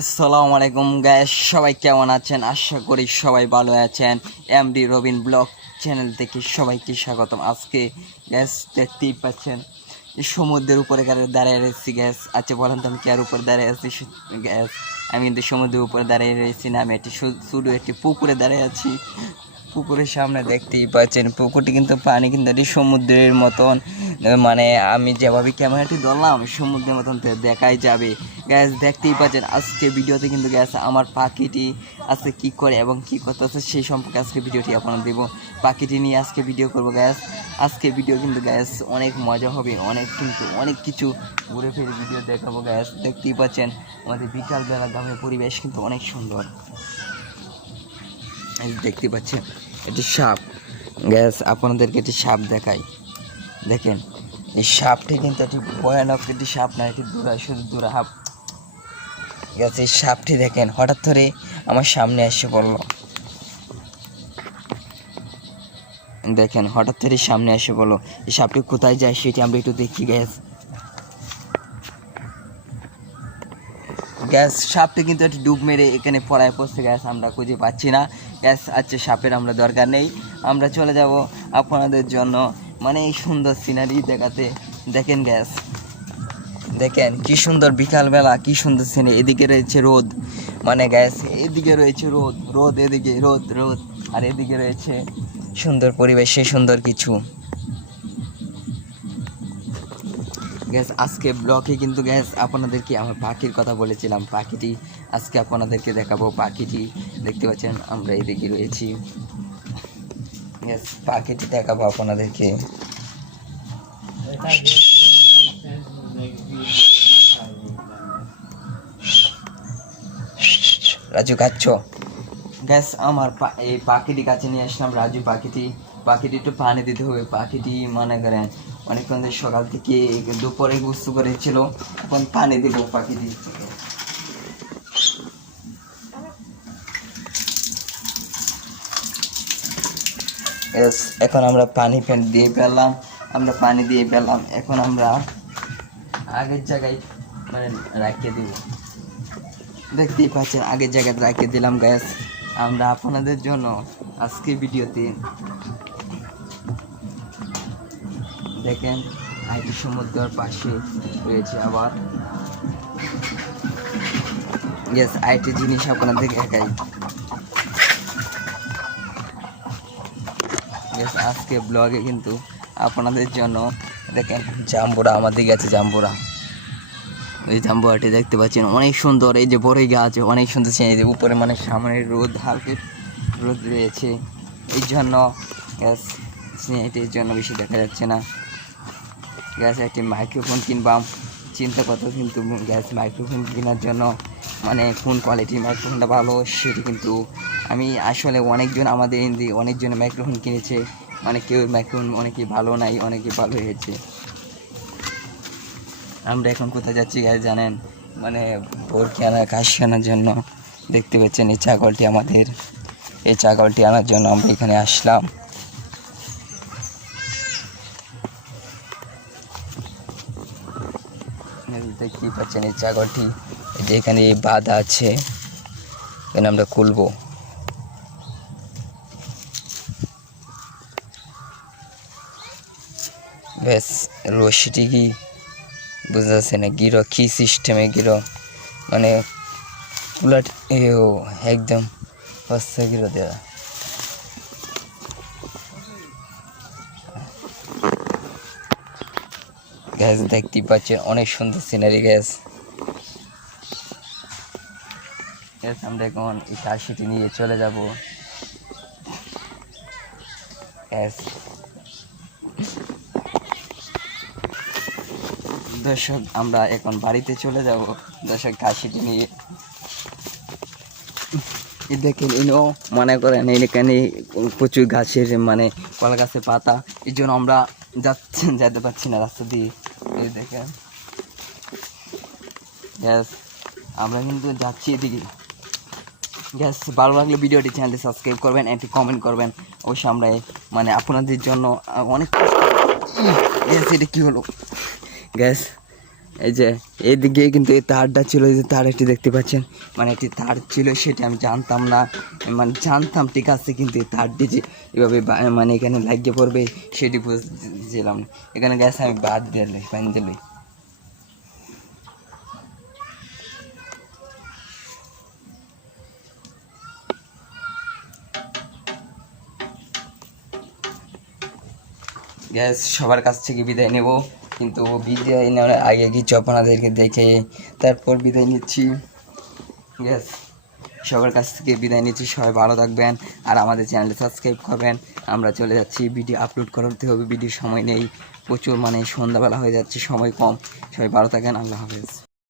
আসসালামু আলাইকুম গাইস, সবাই কেমন আছেন? আশা করি সবাই ভালো আছেন। এমডি রবিন ব্লগ চ্যানেল থেকে সবাইকে স্বাগতম। আজকে গ্যাস দেখতেই পাচ্ছেন সমুদ্রের উপরে দাঁড়িয়ে রয়েছি গ্যাস। আচ্ছা বলেন তো আমি কার উপরে দাঁড়িয়ে আছি গ্যাস? আমি কিন্তু সমুদ্রের উপরে দাঁড়িয়ে রয়েছি না, আমি শুধু একটি পুকুরে দাঁড়িয়ে আছি। পুকুরের সামনে দেখতেই পাচ্ছেন পুকুরটি কিন্তু পানি কিন্তু এটি সমুদ্রের মতন, মানে আমি যেভাবে ক্যামেরাটি ধরলাম সমুদ্রের মতন দেখাই যাবে। গ্যাস দেখতেই পাচ্ছেন আজকে ভিডিওতে কিন্তু গ্যাস আমার পাখিটি আজকে কী করে এবং কী করতেছে সেই সম্পর্কে আজকে ভিডিওটি আপনার দেবো। পাখিটি নিয়ে আজকে ভিডিও করবো গ্যাস। আজকে ভিডিও কিন্তু গ্যাস অনেক মজা হবে, অনেক কিছু ঘুরে ফিরে ভিডিও দেখাবো গ্যাস। দেখতেই পাচ্ছেন আমাদের বিকালবেলা গ্রামের পরিবেশ কিন্তু অনেক সুন্দর। দেখতে পাচ্ছেন এটি সাপ গ্যাস, আপনাদেরকে একটি সাপ দেখাই। দেখেন এই সাপটি কিন্তু একটি ভয়ানক একটি সাপ না, এটি শুধু দূরা হাপ গ্যাস। এই সাপটি দেখেন হঠাৎ করে আমার সামনে এসে পড়ল। দেখেন হঠাৎ করে সামনে এসে পড়লো। এই সাপটি কোথায় যায় সেটি আমরা একটু দেখি গ্যাস। গ্যাস সাপটি কিন্তু একটু ডুব মেরে এখানে পড়ায় পড়ছে গ্যাস, আমরা খুঁজে পাচ্ছি না গ্যাস। আচ্ছা সাপের আমরা দরকার নেই, আমরা চলে যাব আপনাদের জন্য মানে এই সুন্দর সিনারি দেখাতে। দেখেন গ্যাস, দেখেন কি সুন্দর বিকালবেলা, কি সুন্দর সিনারি। এদিকে রয়েছে রোদ, মানে গ্যাস এদিকে রয়েছে রোদ এদিকে রোদ আর এদিকে রয়েছে সুন্দর পরিবেশে সুন্দর কিছু গ্যাস। আজকে ব্লগে কিন্তু গ্যাস আপনাদেরকে আমার পাখির কথা বলেছিলাম, পাখিটি আজকে আপনাদেরকে দেখাবো। পাখিটি দেখতে পাচ্ছেন আমরা এদিকে রয়েছি গ্যাস, পাখিটি দেখাবো আপনাদেরকে। রাজু কাচ্ছ গ্যাস, আমার এই পাখিটি কাছে নিয়ে আসলাম। রাজু পাখিটি একটু পানি দিতে হবে। পাখিটি মনে করেন অনেকক্ষণ সকাল থেকে দুপুরে গুস্তু করেছিল, এখন পানি দিব পাখিটি। এখন আমরা পানি দিয়ে পেলাম, এখন আমরা আগের জায়গায় মানে রাখিয়ে দিব। দেখতেই পাচ্ছেন আগের জায়গায় রাখিয়ে দিলাম গ্যাস। আমরা আপনাদের জন্য আজকে ভিডিওতে দেখেন আইটি সমুদ্রের পাশে রয়েছে আবার গ্যাস আইটি জিনিস আপনাদের দেখাই গ্যাস। আজকে ব্লগে কিন্তু আপনাদের জন্য দেখেন জাম্বুরা আমাদের গেছে, জাম্বুরা ওই জাম্বুরাটি দেখতে পাচ্ছেন অনেক সুন্দর। এই যে বড়ই গাছ অনেক সুন্দর, এই যে উপরে মানে সামনে রোদ, হালকা রোদ রয়েছে এই জন্য গ্যাস এটির জন্য বেশি দেখা যাচ্ছে না গ্যাস। একটি মাইক্রোফোন কিনবাম চিন্তা করতে, কিন্তু গ্যাস মাইক্রোফোন কেনার জন্য মানে কোন কোয়ালিটির মাইক্রোফোনটা ভালো সেটি কিন্তু আমি আসলে অনেকজন মাইক্রোফোন কিনেছে, মানে কেউ মাইক্রোফোন অনেকেই ভালো নাই, অনেকেই ভালো হয়েছে। আমরা এখন কোথায় যাচ্ছি গ্যাস জানেন? মানে ভোরকি আনার ঘাস আনার জন্য। দেখতে পাচ্ছেন এই ছাগলটি আমাদের, এই ছাগলটি আনার জন্য আমরা এখানে আসলাম। দেখতে পাচ্ছেন এই ছাগলটি যে এখানে বাঁধা আছে, এখানে আমরা খুলবো। বেশ রশিটি কি বুঝতে পারছে না, গিরো কি সিস্টেমে গিরো মানে কুলাট একদম হচ্ছে গিরো দেওয়া। গ্যাস দেখতেই পাচ্ছেন অনেক সুন্দর সিনারি গ্যাস। আমরা এখন এই কাশিটি নিয়ে চলে যাব গ্যাস। দর্শক আমরা এখন বাড়িতে চলে যাব দর্শক কাশিটি নিয়ে। দেখেন ইনো মনে করেন এখানে প্রচুর গাছের মানে কলা গাছের পাতা, এই জন্য আমরা যেতে পারছি না রাস্তা দিয়ে। দেখেন গ্যাস আমরা কিন্তু যাচ্ছি এদিকে গ্যাস। ভালো লাগলে ভিডিওটি চ্যানেলটি সাবস্ক্রাইব করবেন, একটি কমেন্ট করবেন অবশ্যই। আমরা মানে আপনাদের জন্য অনেক গ্যাস। এটা কী হলো গ্যাস? এই যে এইদিকে কিন্তু এই তারটা ছিল, এই যে তার একটি দেখতে পাচ্ছেন, মানে একটি তার ছিল, সেটা আমি জানতাম না, মানে জানতাম ঠিক আছে, কিন্তু এই তারটি যে এভাবে মানে এখানে লাগিয়ে পড়বে সেটি বুঝছিলাম না। এখানে গ্যাস আমি বাদ দিলে পানি দিলে গ্যাস সবার কাছ থেকে বিদায় নেব, কিন্তু বিদায় নেওয়ার আগে কিছু আপনাদেরকে দেখে তারপর বিদায় নিচ্ছি। গ্যাস সবার কাছ থেকে বিদায় নিচ্ছি, সবাই ভালো থাকবেন আর আমাদের চ্যানেলে সাবস্ক্রাইব করবেন। আমরা চলে যাচ্ছি, ভিডিও আপলোড করতে হবে, ভিডিও সময় নেই প্রচুর, মানে সন্ধ্যাবেলা হয়ে যাচ্ছে, সময় কম। সবাই ভালো থাকেন, আল্লাহ হাফেজ।